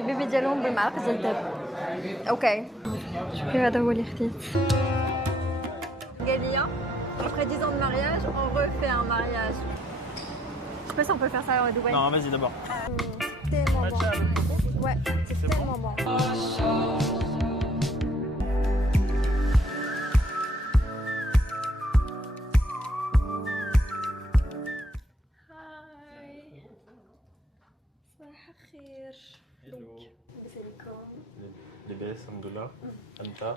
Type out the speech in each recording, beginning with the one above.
لي بيبي ديالهم بالمعلقه ديال الذهب. اوكي شوفي هذا هو اللي خديت. قال لي après 10 ans de mariage on refait un mariage. Je sais pas si on peut faire ça à Dubaï. Non, vas-y d'abord. Tellement bon. Ouais, c'est tellement bon. Hello. لباس الحمد لله. أنت؟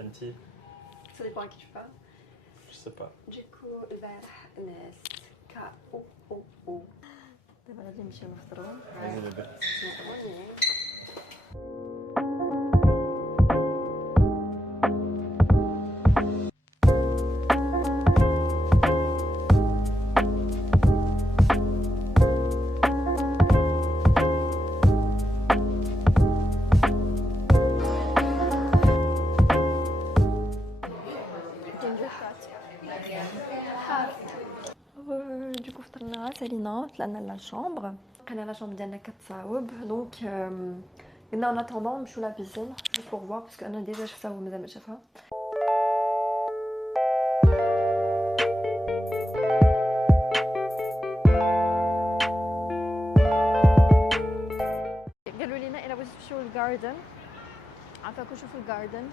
أنتي؟ Ça dépend à qui tu parles. Je sais pas. Du coup, البارح ناس KOOO. دابا غادي نمشيو نفطرو. vas-y لباس. Du coup فطرنا سالينا طلعنا لا شامبر لقينا لا شامبر ديالنا كتصاوب دونك قلنا ان اتوندون نمشيو لا بيسين جوست بور فوار باسكو انا ديجا شفتها وهو مازال ما شافها. قالوا لنا الا بغيتو تمشيو للجاردن عافاكم شوفوا الجاردن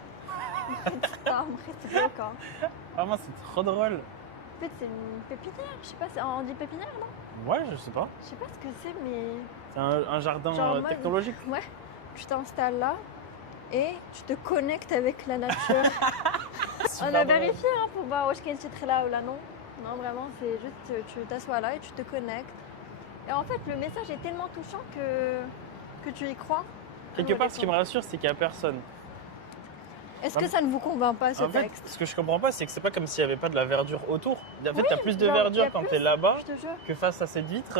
مخيط بلوكا. Vraiment, c'est trop drôle. En fait, c'est une pépinière, je sais pas, on dit pépinière, non? Ouais, je sais pas. Je sais pas ce que c'est, mais... C'est un jardin Genre, technologique. Ouais, tu t'installes là et tu te connectes avec la nature. On a vérifié hein, pour voir où est-ce qu'elle est là ou là, non? Non, vraiment, c'est juste, tu t'assois là et tu te connectes. Et en fait, le message est tellement touchant que tu y crois. Quelque part, ce qui me rassure, c'est qu'il n'y a personne. Est-ce que ça ne vous convainc pas, ce En fait, texte? ce que je comprends pas, c'est que c'est pas comme s'il n'y avait pas de la verdure autour. En fait, Oui, tu as plus de genre, verdure y a quand plus, tu es là-bas Je te jure. que face à cette vitre.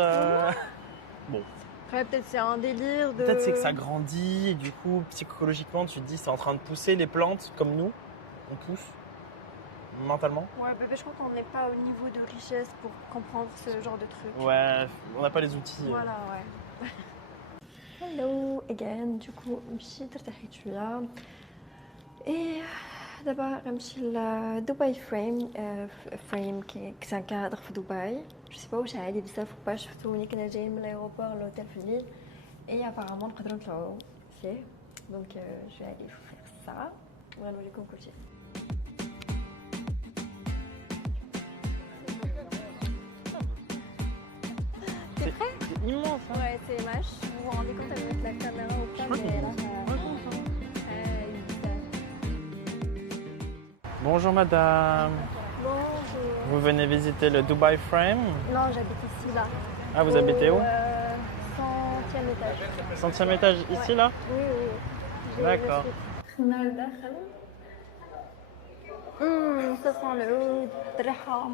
Bon. Après, peut-être c'est un délire de... Peut-être c'est que ça grandit et du coup, psychologiquement, tu te dis c'est en train de pousser les plantes comme nous. On pousse mentalement. Ouais, bébé, je crois qu'on n'est pas au niveau de richesse pour comprendre ce genre de truc. Ouais, on n'a pas les outils. Voilà, ouais. Hello again, du coup, مشيت ارتحيت شوية. Et دابا غنمشي لدبي فريم كان كنهضر في دبي. Je sais pas واش عادي بزاف ou pas, شفتو ملي كنا جايين من l'aéroport للهوتيل في الليل. Et apparemment نقدروا نطلعوا فيه. Donc je vais aller faire ça. وغنوريكم كلشي. T'es prêt? C'est immense, hein. Ouais, c'est mâche. Vous vous rendez compte avec la caméra ou pas, mais là, Bonjour madame. Bonjour. Vous venez visiter le Dubai Frame. Non, j'habite ici, là. Ah, vous habitez où? 100e étage. 100e étage, ici là? Oui, oui. D'accord. Ça sent le oud.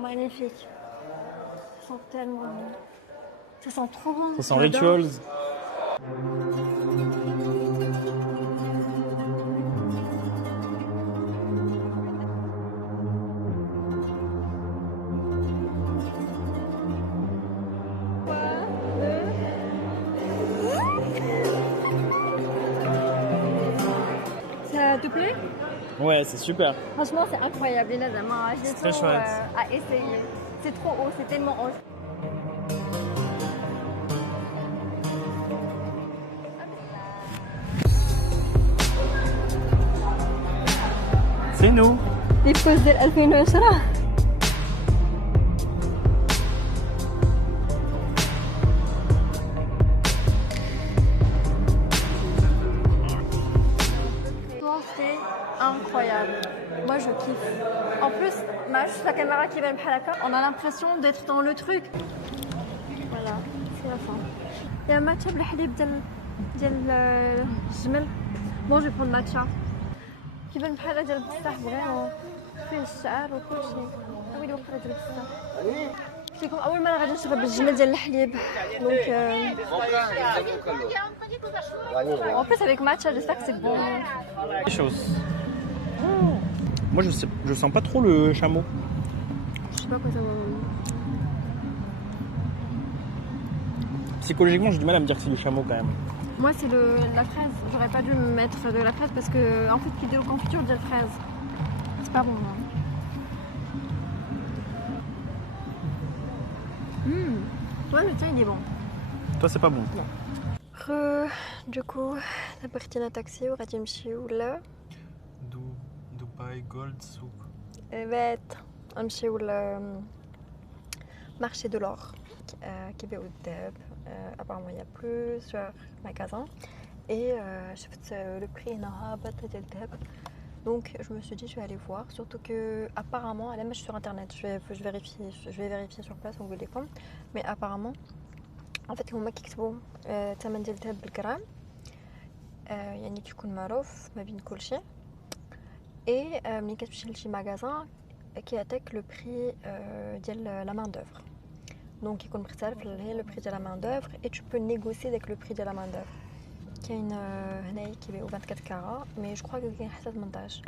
Magnifique. Ça sent tellement bon. Ça sent trop bon. Ça sent Rituals. Ça te plaît? Ouais, c'est super. Franchement, c'est incroyable. C'est très chouette. À essayer. C'est trop haut, c'est tellement haut. C'est nous. Les poses de 2010. C'est incroyable. Moi, je kiffe. En plus, la caméra qui va me faire on a l'impression d'être dans le truc. Voilà, c'est la fin. Il y a un matcha بالحليب ديال الجمل. Bon, je vais prendre matcha. كيبان بحال ديال بصح فريمون فيه الشعر وكل شيء. ويلي وقفه ديال بصح. قلت لكم اول مره غادي نشرب الجمل ديال الحليب. دونك en plus avec matcha, j'espère que c'est bon. Les choses. Moi, je sens pas trop le chameau. Je sais pas quoi ça va. Psychologiquement, j'ai du mal à me dire que c'est du chameau quand même. Moi, c'est la fraise. J'aurais pas dû me mettre de la fraise parce que, en fait, qui dit aux confitures dit fraise. C'est pas bon. Hein. Ouais, le tien, il est bon. Toi, c'est pas bon. Du coup, d'abord, il y a un taxi, on va dire là. Dubai Gold Souk. بيت نمشيو marché de l'or qui est au Deb. Apparemment il y a plusieurs magasins et شفت le prix هابط ديال الذهب. Donc je me suis dit je vais aller voir, surtout que apparemment elle est sur internet, je vais vérifier sur place on vous mais apparemment en fait هما كيكتبوا الثمن ديال الذهب بالغرام يعني كيكون معروف ما بين كل شيء. Et ملي كتمشي لشي ماغازان كيعطيك لو بري ديال لا مان دوفر دونك يكون مختلف هي لو بري ديال لا مان دوفر et tu peux négocier داك لو بري ديال لا مان دوفر. كاين هنايا كيبيعوا 24 كارا مي جو كخوا كاين حتى 18.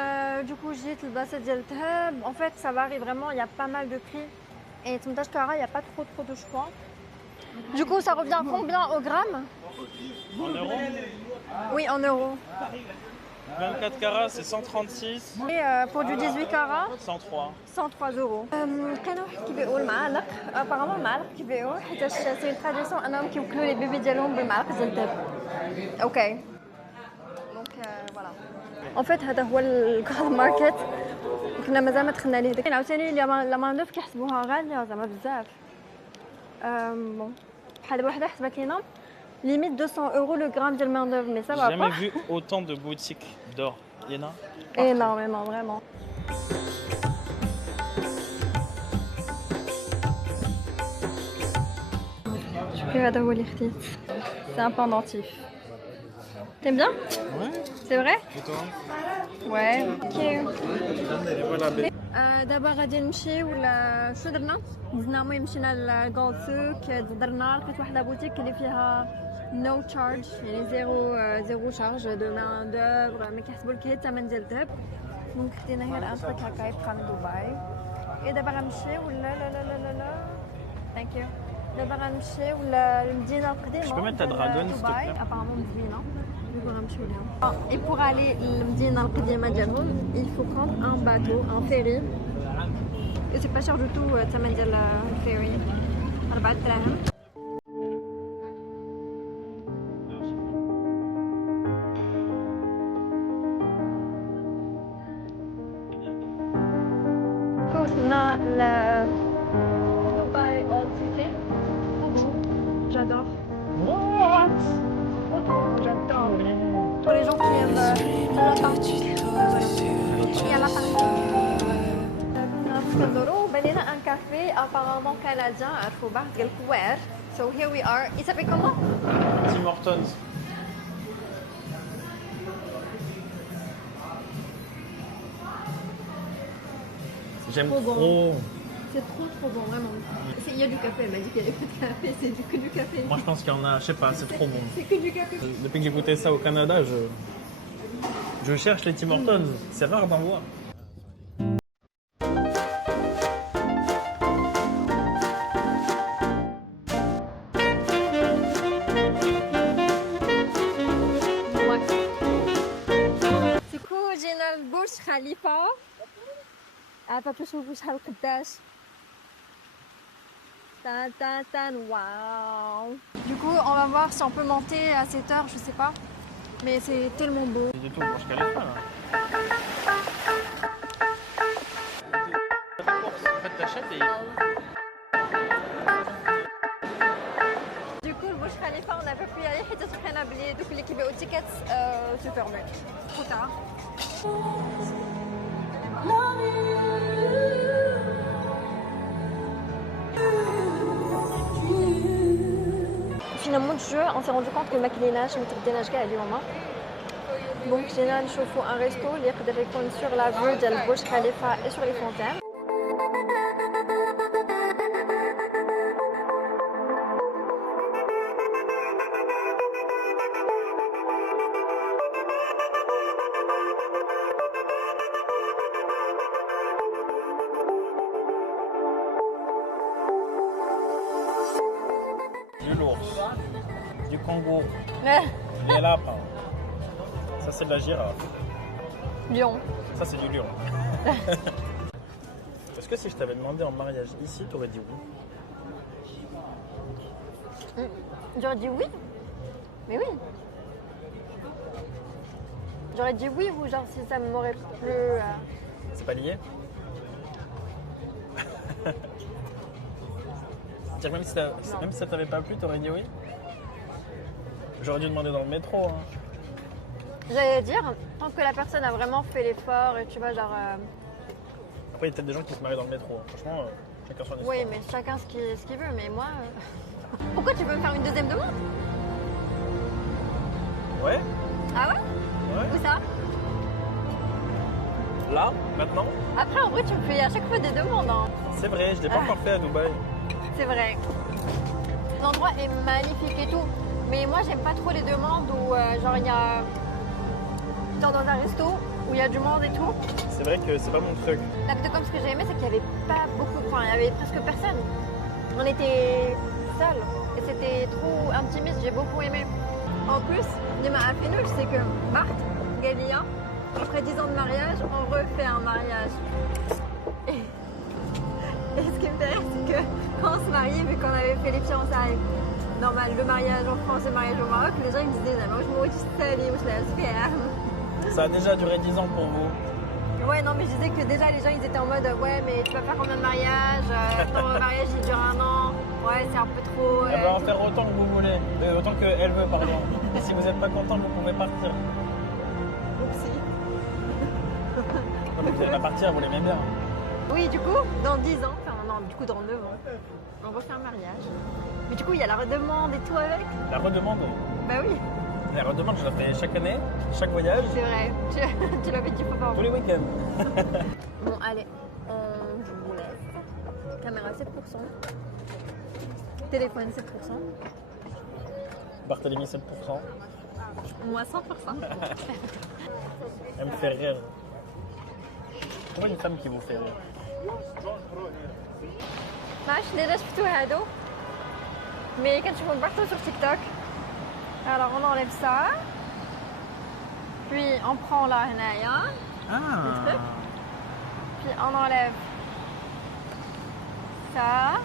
Du coup جيت للبلاصه ديال الذهب en fait ça varie vraiment, il y a pas mal de prix et 18 carats il y a pas trop de choix. Du coup ça revient combien au gramme? En euros? Oui en euros. 24 carats, c'est 136. Et pour du 18 carats 103. 103 euros. كانوا كيبيعوا المعالق apparemment المعالق كيبيعوا حيتاش سي تراديسيون انهم كيوكلوا لي بيبي ديالهم بالمعالق ديال الذهب. اوكي دونك فوالا ان فيت هذا هو الكراد ماركت كنا مازال ما دخلنا ليه. داك عاوتاني لا ماندوف كيحسبوها غاليه زعما بزاف. بون بحال دابا وحده حسبه كاينه limite 200 euros le gramme de main d'œuvre, mais ça va pas. J'ai jamais vu autant de boutiques d'or. Il y en a énormément, vraiment. هذا هو اللي خديت. C'est un pendentif. T'aimes bien? Ouais. C'est vrai? Et toi? Ouais. Ok. Et voilà. دابا غادي نمشيو شنو درنا؟ دزنا المهم مشينا للغولد سوق درنا لقيت واحد لابوتيك اللي فيها نو تشارج يعني زيرو شارج دو مان دوفر ما كيحسبوا لك غير الثمن ديال الذهب. دونك خدينا غير ان تروك هكا يبقى من دبي. اي دابا غنمشيو لا ثانك يو. دابا غنمشيو للمدينه القديمه. Je peux mettre ta dragonne s'il te plaît? apparemment مزوينه. دابا غنمشيو ليها. Et pour aller للمدينه القديمه ديالهم il faut prendre un bateau, un ferry. Et c'est pas cher du tout الثمن ديال الفيري 4 دراهم. وصلنا ل Dubai Old City. J'adore. What? J'adore. Pour les gens qui aiment il y a la partie. كندورو بنينا ان كافي apparemment canadien عرفوا بعض ديال الكوار. So here we are. Il s'appelle comment? Tim Hortons. J'aime Trop bon. trop. C'est trop bon vraiment. Il y a du café, elle m'a dit qu'il y avait pas de café, c'est que du café. Moi je pense qu'il y en a, je sais pas, c'est trop bon. C'est que du café. Depuis que j'ai goûté ça au Canada, je cherche les Tim Hortons. C'est rare d'en voir. برج خليفة عارفة كنشوفو شحال قداش tan tan tan waouh. Du coup on va voir si on peut monter à cette heure, je sais pas, mais c'est tellement beau. C'est du tout Burj Khalifa là. En fait t'achètes et... Du coup le Burj Khalifa on n'a pas pu y aller حيت لقينا بلي دوك اللي كيبيعوا التيكات سوبرماركت trop tard. Finalement du jeu on s'est rendu compte que ما كليناش ما تغديناش كاع اليوم. دونك جينا نشوفوا ان ريستو اللي يقدر يكون سور لا فيو ديال برج خليفه et sur les fontaines. De l'ours, du kangourou, Les lapins. Ça, c'est de la girafe. Lion. Ça, c'est du lion. Est-ce que si je t'avais demandé en mariage ici, t'aurais dit oui? J'aurais dit oui. Mais oui. J'aurais dit oui ou genre si ça m'aurait plu. C'est pas lié? C'est-à-dire même si ça t'avait pas plu, t'aurais dit oui? J'aurais dû demander dans le métro. Hein. J'allais dire, tant que la personne a vraiment fait l'effort et tu vois, genre. Après, il y a peut-être des gens qui se marient dans le métro. Hein. Franchement, chacun son histoire. Oui, mais chacun ce qu'il veut. Mais moi. Pourquoi tu veux me faire une deuxième demande? Ouais? Ah ouais? Ouais. Où ça? Là? Maintenant? Après, en vrai, tu me fais à chaque fois des demandes. Hein. C'est vrai, je l'ai pas encore fait à Dubaï. C'est vrai. L'endroit est magnifique et tout. Mais moi, j'aime pas trop les demandes où, genre, il y a. Genre, dans un resto où il y a du monde et tout. C'est vrai que c'est pas mon truc. La comme ce que j'ai aimé, c'est qu'il y avait pas beaucoup. Enfin, il y avait presque personne. On était seuls. Et c'était trop intimiste. J'ai beaucoup aimé. En plus, ce qui m'a fait nul, c'est que Marthe, Galia, après 10 ans de mariage, on refait un mariage. Et ce qui me fait rire, c'est que quand on se mariait, vu qu'on avait fait les fiançailles, normal, le mariage en France, le mariage au Maroc, les gens ils me disaient, non, je me dis, je laisse faire. Ça a déjà duré 10 ans pour vous. Ouais, non, mais je disais que déjà les gens ils étaient en mode, ouais, mais tu vas faire combien de mariages? Ton mariage il dure 1 an. Ouais, c'est un peu trop. Elle va en faire autant que vous voulez. Autant qu'elle veut, pardon. Et si vous n'êtes pas content, vous pouvez partir. Oupsie. Non, mais vous n'allez pas partir, vous l'aimez bien. Oui, du coup, dans 10 ans, enfin non, du coup dans 9 ans, on refait un mariage. Mais du coup, il y a la redemande et tout avec. La redemande? Bah oui, La redemande, je la fais chaque année, chaque voyage, c'est vrai. Tu l'as fait 10 fois par tous an. les week-ends. Bon, allez, je vous laisse. Caméra 7%. Téléphone 7%. Barthélemy 7%. Moi 100%. Elle me fait rire. Trouvez une femme qui vous fait rire. معرفش ليه شفتو هادو مي كنشوفهم partout sur TikTok. Alors on enlève ça. Puis on prend là هنايا. Ah. Puis on enlève ça.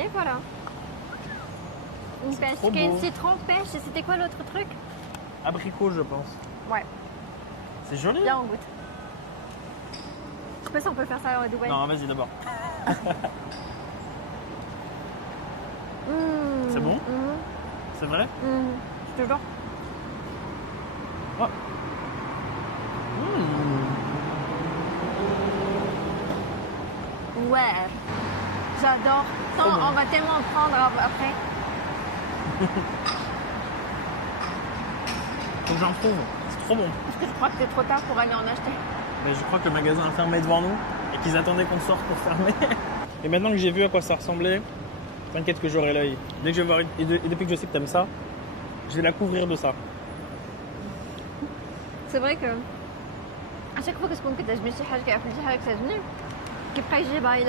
Et voilà. Une pêche. trop Qu'il y a une beau. citron pêche. Et c'était quoi l'autre truc? Abricot, je pense. Ouais, C'est joli. là on goûte. Je sais pas si on peut faire ça à Dubaï. Non, vas-y d'abord. Mmh. C'est bon? Mmh. C'est vrai? Mmh. Je te jure. Oh. Ouais, j'adore. Attends, bon. on va tellement en prendre après. Faut que j'en trouve. C'est trop bon. Parce que je crois que c'est trop tard pour aller en acheter. Mais je crois que le magasin a fermé devant nous et qu'ils attendaient qu'on sorte pour fermer. Et maintenant que j'ai vu à quoi ça ressemblait, t'inquiète que j'aurai l'œil. Dès que je vais voir, et depuis que je sais que t'aimes ça, je vais la couvrir de ça. C'est vrai que à chaque fois que je pense que tu as mis شي حاجه كيعرف شي حاجه كتعجبني كيبقى يجي il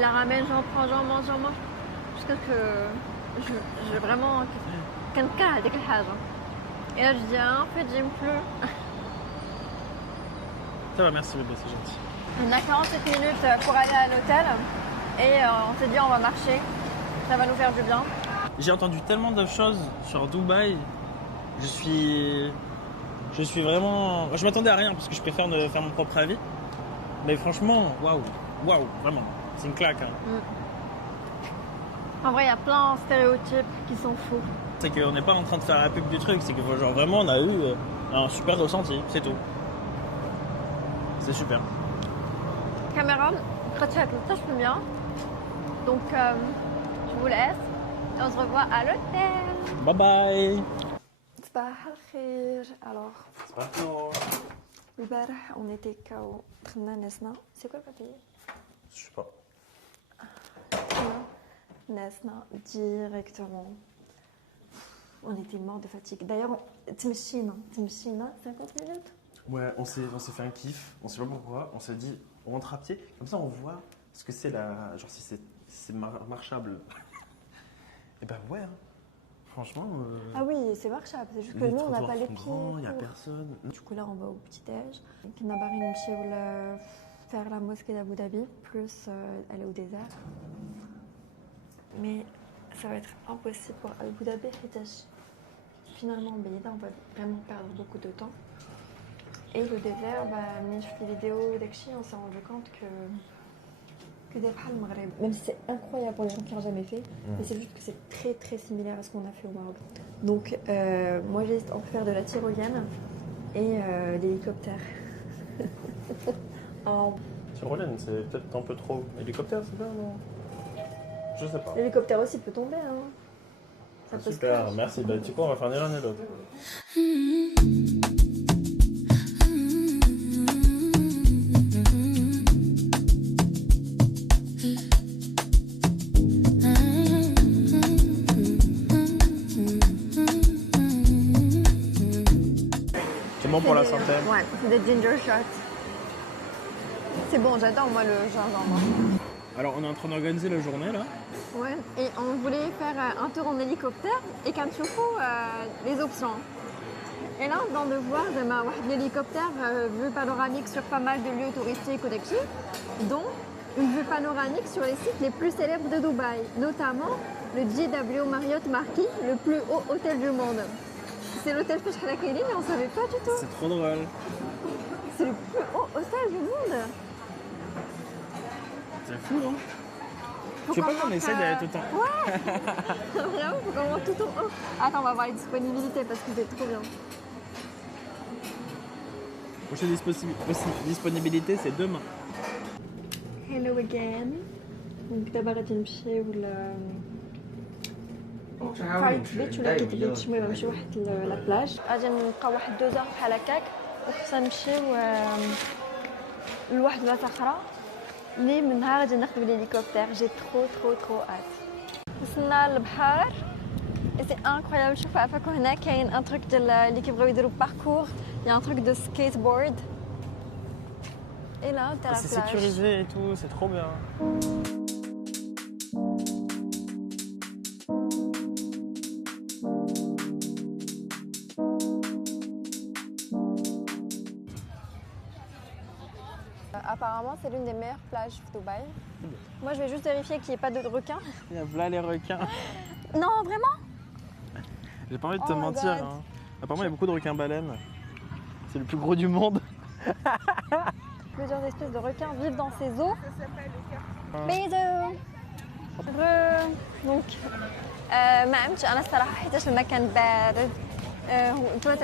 la ramène, j'en prends, j'en mange. Jusqu'à ce que je vraiment كنكره هذيك الحاجه. Et là je dis en fait j'aime plus. Ça va, merci bébé, c'est gentil. On a 47 minutes pour aller à l'hôtel et on s'est dit on va marcher. Ça va nous faire du bien. J'ai entendu tellement de choses sur Dubaï. Je suis vraiment... Je m'attendais à rien parce que je préfère ne faire mon propre avis. Mais franchement, waouh, vraiment. C'est une claque. Hein. En vrai, il y a plein de stéréotypes qui sont faux. C'est qu'on n'est pas en train de faire la pub du truc. C'est que genre vraiment on a eu un super ressenti, c'est tout. C'est super. Caméra, gratuite, ça je bien. Donc, je vous laisse. Et on se revoit à l'hôtel. Bye bye. صباح الخير. Alors, Maintenant. البارح on était KO. دخلنا ناسنا. C'est quoi le papier? Je sais pas. ناسنا directement. On était mort de fatigue. D'ailleurs, تمشينا 50 minutes. Ouais, on s'est fait un kiff. On sait pas pourquoi. On s'est dit, on rentre à pied. Comme ça, on voit ce que c'est la... Genre si c'est marchable. Et ben ouais. Hein. Franchement. Ah oui, c'est marchable, c'est juste que nous on n'a pas les pieds. Il n'y a pour. personne. Du coup là on va au petit-déj. كنا باغيين نمشيو faire la mosquée d'Abu Dhabi, plus aller au désert. Mais ça va être impossible pour Abu Dhabi. Finalement, on va vraiment perdre beaucoup de temps. Et le désert, mais je fais des vidéos d'Akshi, on s'est rendu compte que des Bhal Maghreb, même si c'est incroyable pour les gens qui n'ont jamais fait, mais c'est juste que c'est très très similaire à ce qu'on a fait au Maroc. Donc moi j'hésite entre faire de la tyrolienne et l'hélicoptère. Tyrolienne, c'est peut-être un peu trop. Hélicoptère, c'est bien, non? Je sais pas. L'hélicoptère aussi peut tomber, hein. Ça peut Super, se merci. Bah, tu sais quoi, on va faire ni l'un ni l'autre. C'est bon pour la santé. Ouais, c'est des ginger shots. C'est bon, j'adore moi le gingembre. Alors, on est en train d'organiser la journée là. Ouais, et on voulait faire un tour en hélicoptère et quand tu fous les options. Et là, on vient de voir l'hélicoptère vue panoramique sur pas mal de lieux touristiques au Dakar, dont une vue panoramique sur les sites les plus célèbres de Dubaï, notamment le JW Marriott Marquis, le plus haut hôtel du monde. C'est l'hôtel que je mais on ne savait pas du tout. C'est trop drôle. C'est le plus haut hôtel du monde. C'est fou, hein? Je sais pas qu'on essaie d'aller tout le temps. Ouais. Vraiment, faut qu'on monte tout en haut. Attends, on va voir les disponibilités parce que c'est trop bien. Prochaine disponibilité, c'est demain. Hello again. Donc d'abord غادي نمشيو فايت بيتش ولا كيت بيتش المهم نمشيو واحد لا بلاج غادي نبقاو واحد 2 زور بحال هكاك وخصنا نمشيو لواحد البلاصه اخرى اللي منها غادي ناخذ الهليكوبتر جي ترو ات وصلنا للبحر سي انكرويابل شوفوا عافاكم هنا كاين ان تروك ديال اللي كيبغيو يديروا باركور يا ان تروك دو سكيت بورد et là t'as la C'est plage. sécurisé et tout, c'est trop bien. Apparemment, c'est l'une des meilleures plages de Dubaï. Moi, je vais juste vérifier qu'il n'y ait pas de requins. Il y a là les requins. Non, vraiment? J'ai pas envie de te Oh my mentir. God. Hein. Apparemment, il y a beaucoup de requins baleines. C'est le plus gros du monde. Plusieurs espèces de requins vivent dans ces eaux. Bisous. Donc, ما عملتش أنا الصراحة حيتاش المكان بارد. Toi,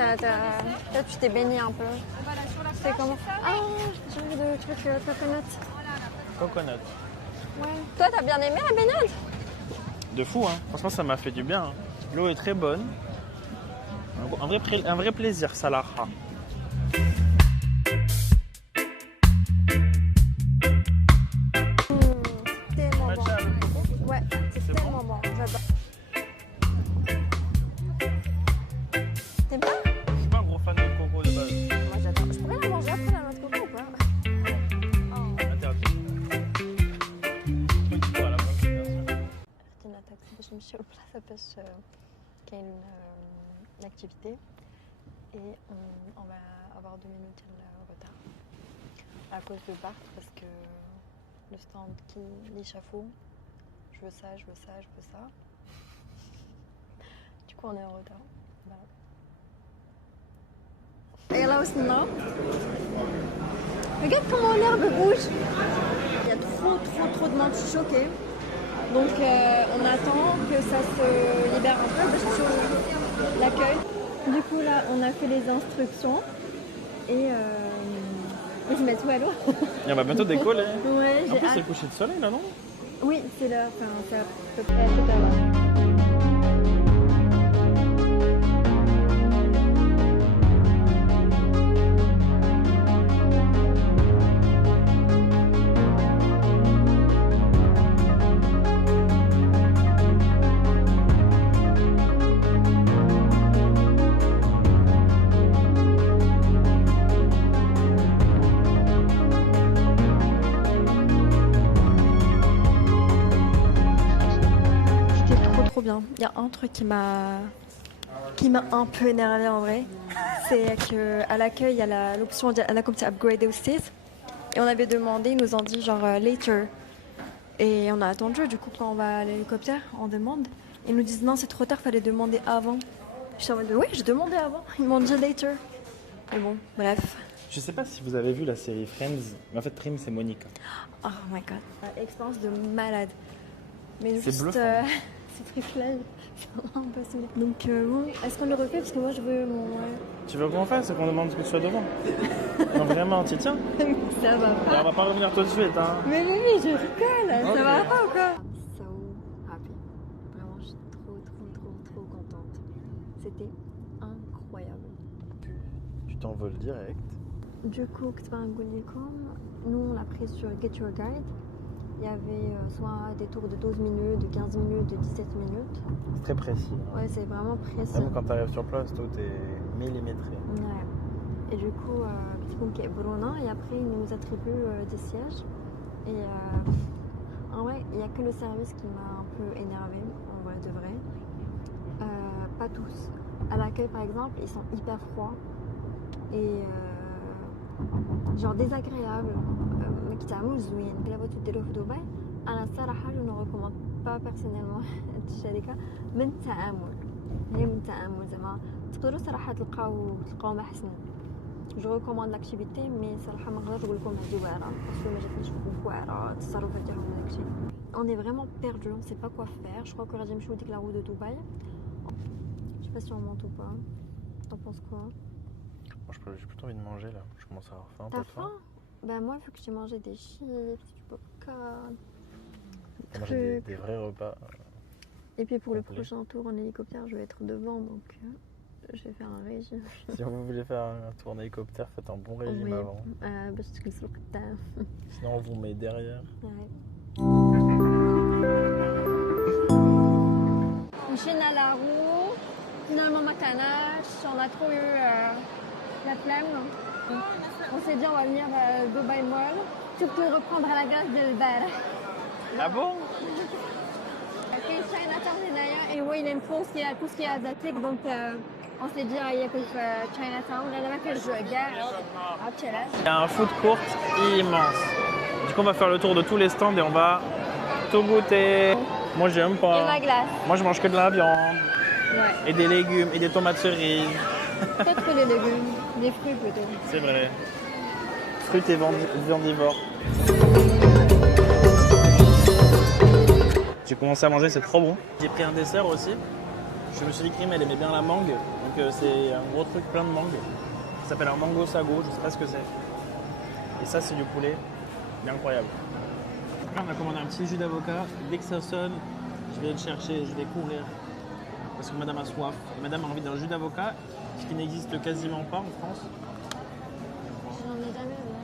tu t'es baigné un peu. C'est comment? Ah, j'ai envie de trucs coconut. Coconut. Ouais. Toi, t'as bien aimé la baignade? De fou, hein. Franchement, ça m'a fait du bien. Hein. L'eau est très bonne. Un vrai plaisir, Salah. Tellement bon. Ouais, c'est tellement bon. J'adore. T'aimes pas? Je suis pas un gros fan de coco de base. Moi, j'adore. Je pourrais la manger après la noix de coco ou pas? Interdit. Voilà, bien sûr. خدينا تاكسي باش نمشيو لبلاصه باش كاين une activité et on va avoir 2 minutes de retard à cause de Bart parce que le stand qui l'échafaud je veux ça. Du coup on est en retard. Voilà. Et là وصلنا. Regarde comment l'herbe bouge. Il y a trop de monde, je suis choquée. Donc on attend que ça se libère un peu parce que sur l'accueil. Du coup là on a fait les instructions et je mets tout à l'eau. Et on va bientôt décoller. Ouais, En plus, c'est le coucher de soleil là, non? Oui, c'est l'heure, enfin c'est à peu près à cette heure-là. C'était Il y a un truc qui m'a un peu énervé en vrai. C'est qu'à l'accueil, il y a l'option upgrade au 6. Et on avait demandé, ils nous ont dit genre later. Et on a attendu, du coup, quand on va à l'hélicoptère, on demande. Ils nous disent non, c'est trop tard, fallait demander avant. Je suis en mode oui, j'ai demandé avant. Ils m'ont dit later. Mais bon, bref. Je sais pas si vous avez vu la série Friends, mais en fait, Prim, c'est Monica. Oh my god. Expérience de malade. Mais C'est juste, bluffant. ces trucs-là, c'est vraiment pas solide. Donc, bon, est-ce qu'on le refait? Parce que moi, je veux mon. Tu veux qu'on fasse? C'est qu'on demande que tu sois devant. Non, vraiment, tu tiens. Ça va Et pas. on va pas revenir tout de suite, hein. Mais oui, je rigole. Ok. Ça va pas ou quoi? So happy. Vraiment, je suis trop contente. C'était incroyable. Tu t'envoles direct. Du coup, nous on l'a pris sur Get Your Guide. Il y avait soit des tours de 12 minutes, de 15 minutes, de 17 minutes. C'est très précis. Ouais, c'est vraiment précis. Même quand tu arrives sur place, tout est millimétré. Ouais. Et du coup, petit conquête Bruna, et après ils nous attribuent des sièges. Et en vrai, il n'y a que le service qui m'a un peu énervé, en vrai de vrai. Pas tous. À l'accueil par exemple, ils sont hyper froids. Et genre désagréable. كيتعاملوا زوين كلا بغيتو ديروه في دبي. انا الصراحه جو نو ريكوموند با بيرسونيلمون هاد الشركه من التعامل. هي من التعامل زعما تقدروا صراحه تلقاو ما احسن. جو ريكوموند لاكتيفيتي مي صراحه ما نقدرش نقول لكم هادي واعره باسكو ما جاتنيش واعره التصرفات ديالهم داكشي. On est vraiment perdu, on sait pas quoi faire. Je crois que غادي نمشيو ديك لا route de Dubaï. Je sais pas si on monte ou pas. T'en penses quoi? Moi, j'ai plutôt envie de manger là. Je commence à avoir faim. T'as faim? Ben moi, il faut que j'ai mangé des chips, du popcorn, Manger des vrais repas. Et puis pour le complet. prochain tour en hélicoptère, je vais être devant, donc je vais faire un régime. Si vous voulez faire un tour en hélicoptère, faites un bon régime Oui. avant. باش تجلسوا قدام. Sinon, on vous met derrière. مشينا لا رو finalement ما كاناش on a trop eu la flemme. On s'est dit on va venir à Dubai Mall, surtout reprendre à la gare de البارح. Ah bon? كاين Chinatown هنايا et هو il aime tout ce qui est asiatique donc on s'est dit ياكل في Chinatown انا ما كاينش كاع عرفتي علاش. Il y a un food court immense. Du coup, on va faire le tour de tous les stands et on va tout goûter. Moi, j'aime Et ma pas. glace. Moi, je mange que de la viande Ouais. et des légumes et des tomates cerises. Peut-être que les légumes, les fruits peut-être. C'est vrai. Fruits et viandivores. J'ai commencé à manger, c'est trop bon. J'ai pris un dessert aussi. Je me suis dit que Rim, elle aimait bien la mangue. Donc c'est un gros truc plein de mangue. Ça s'appelle un mango sago, je sais pas ce que c'est. Et ça, c'est du poulet. C'est incroyable. Là, on a commandé un petit jus d'avocat. Dès que ça sonne, je vais le chercher, je vais courir. Parce que madame a soif. Et madame a envie d'un jus d'avocat, ce qui n'existe quasiment pas en France. J'en ai jamais vu.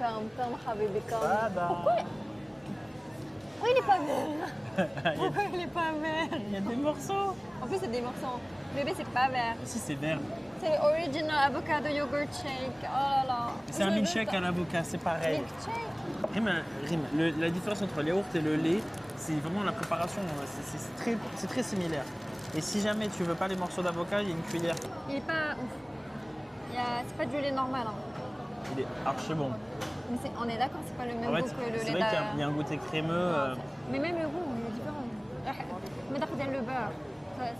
Comme Habibi, Pourquoi Oh, il est pas vert. Pourquoi il est pas vert? Il y a des morceaux. En plus, c'est des morceaux. Bébé, c'est pas vert. Si, c'est vert. C'est l'original avocado yogurt shake. Oh là là. C'est un milkshake à l'avocat, c'est pareil. Milkshake. Rim, la différence entre le yaourt et le lait, c'est vraiment la préparation. C'est très similaire. Et si jamais tu veux pas les morceaux d'avocat, il y a une cuillère. Il est pas ouf. C'est pas du lait normal. Hein. Il est archi bon. Mais on est d'accord, c'est pas le même En fait, goût que le c'est lait vrai qu'il y a un goûter crémeux. Mais même le goût, il est différent. Mais d'accord, le beurre. Ouais.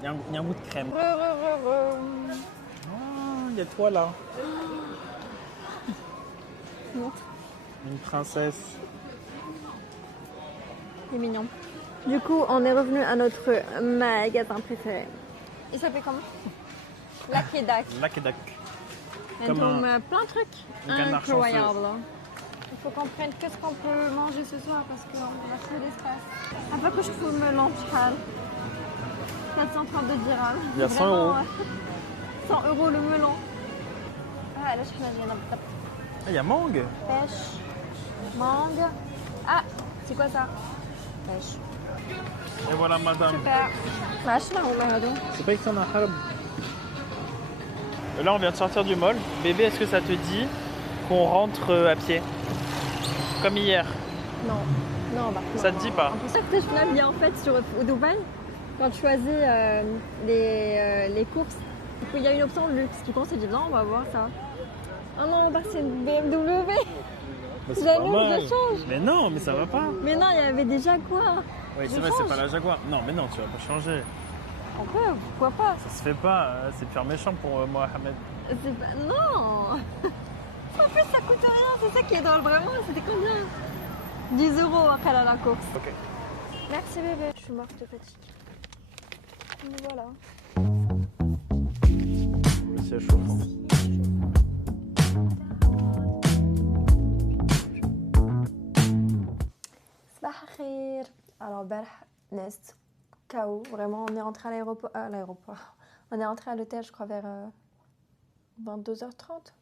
Il y a un goût de crème. Oh, il y a toi là. Montre. Une princesse. C'est mignon. Du coup, on est revenu à notre magasin préféré. Il s'appelle comment? Lucky Duck. Lucky Duck. Comme plein de trucs un canard incroyables. Il faut qu'on prenne qu'est-ce qu'on peut manger ce soir parce qu'on a trop d'espace. Après que je trouve me l'enchal. 432 dirhams. Il y a 100 euros. 100 euros le melon. Ah, là, je suis là, Ah, il y a mangue. pêche, mangue. Ah, c'est quoi ça? Pêche. Et voilà madame. Super. Vache là, on va regarder. C'est pas que ça a Là, on vient de sortir du mall. Bébé, est-ce que ça te dit qu'on rentre à pied? Comme hier. Non, non, bah. Ça te dit pas? En plus, ça que je bien en fait au Dubaï. quand tu choisis les courses, il y a une option luxe. Du coup, on s'est dit, non, on va voir ça. Ah non, bah, c'est une BMW. Bah, c'est J'allais, pas mal. je change. Mais non, mais ça va pas. Mais non, il y avait des Jaguars. Oui, Je c'est vrai, change. c'est pas la Jaguar. Non, mais non, tu vas pas changer. On peut, pourquoi pas? Ça se fait pas. C'est pire méchant pour Mohamed. C'est pas... Non. En plus, ça coûte rien, c'est ça qui est drôle, vraiment. C'était combien? 10 € après la course. Ok. Merci bébé. Je suis morte de fatigue. Mais voilà. C'est chauffant. Sabah khir. Alors, Nest, KO. Vraiment, on est rentré à l'aéroport. On est rentré à l'hôtel, je crois, vers 22h30.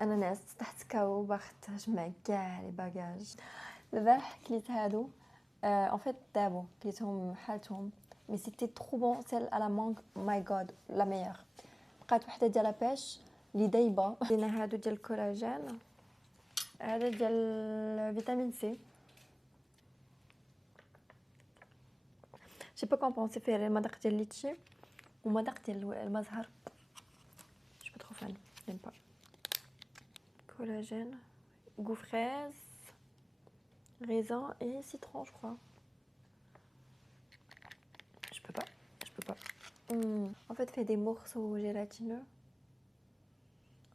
أنا ناس تحت كاو بختج مع كاع لي باجاج البارح كليت هادو en fait دابو كليتهم حالتهم mais c'était trop bon celle à la mangue my god la meilleure بقات وحده ديال لابيش اللي دايبه لينا هادو ديال الكولاجين هذا ديال فيتامين سي j'ai pas quoi en penser faire المذاق ديال الليتشي ومذاق ديال المزهر je suis pas trop fan j'aime pas collagène, goût fraise, raisin et citron, je crois. Je peux pas. En fait, fait des morceaux gélatineux.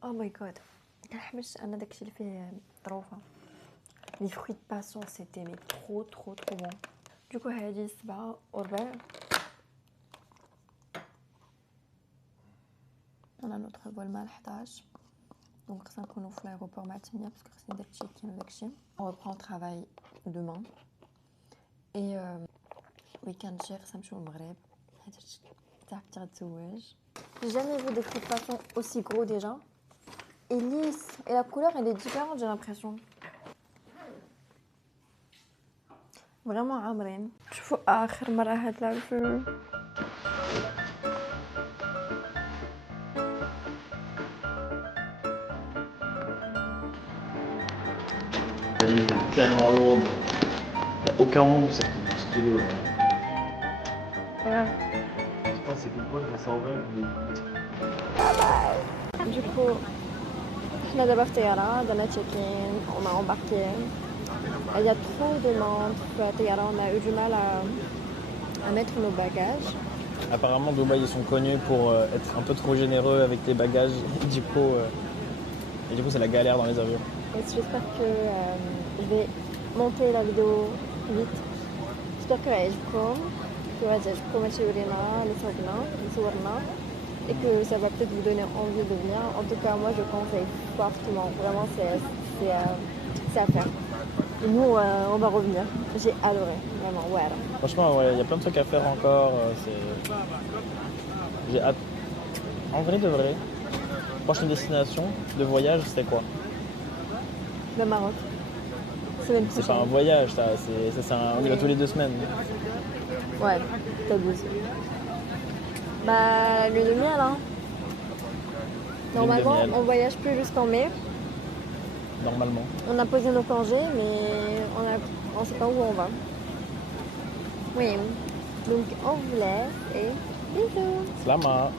Oh my god. Les fruits de passion, c'était mais trop bon. Du coup, elle a dit bah on a notre vol mal 11. Donc, ça qu'on ouvre l'aéroport matinée parce que c'est des check-in. On reprend le travail demain. Et week-end cher, ça me chauffe au Maghreb. J'ai jamais vu des fruits de passion aussi gros déjà. Et lisse. Et la couleur, elle est différente, j'ai l'impression. Vraiment عامرين. شوفوا آخر مرة هاد الفيلم. Elle est tellement lourde. Il n'y a aucun moment où ça fait 12 kilos. Ouais. Je pense que c'est pourquoi je vais s'enlever. Du coup, on a d'abord Tayara, dans la check-in, on a embarqué. Il y a trop de monde. À Tayara, on a eu du mal à mettre nos bagages. Apparemment, Dubaï, ils sont connus pour être un peu trop généreux avec les bagages. Du coup, c'est la galère dans les avions. Et j'espère que je vais monter la vidéo vite. J'espère que يعجبكم. يعجبكم هادشي ورينا اللي صورنا et que ça va peut-être vous donner envie de venir. En tout cas, moi je conseille fortement. Vraiment, c'est à faire. Et nous, on va revenir. J'ai adoré, vraiment. Ouais. Franchement, il y a plein de trucs à faire encore. J'ai hâte. En vrai de vrai, prochaine destination de voyage, c'était quoi? Le Maroc. Semaine prochaine. C'est pas un voyage, ça. On y va tous les 2 semaines. Ouais, t'abuses. Bah, lune de miel, hein. Normalement, on voyage plus jusqu'en mai. Normalement. On a posé nos congés, mais on sait pas où on va. Oui. Donc, on vous laisse et bisous. Slama.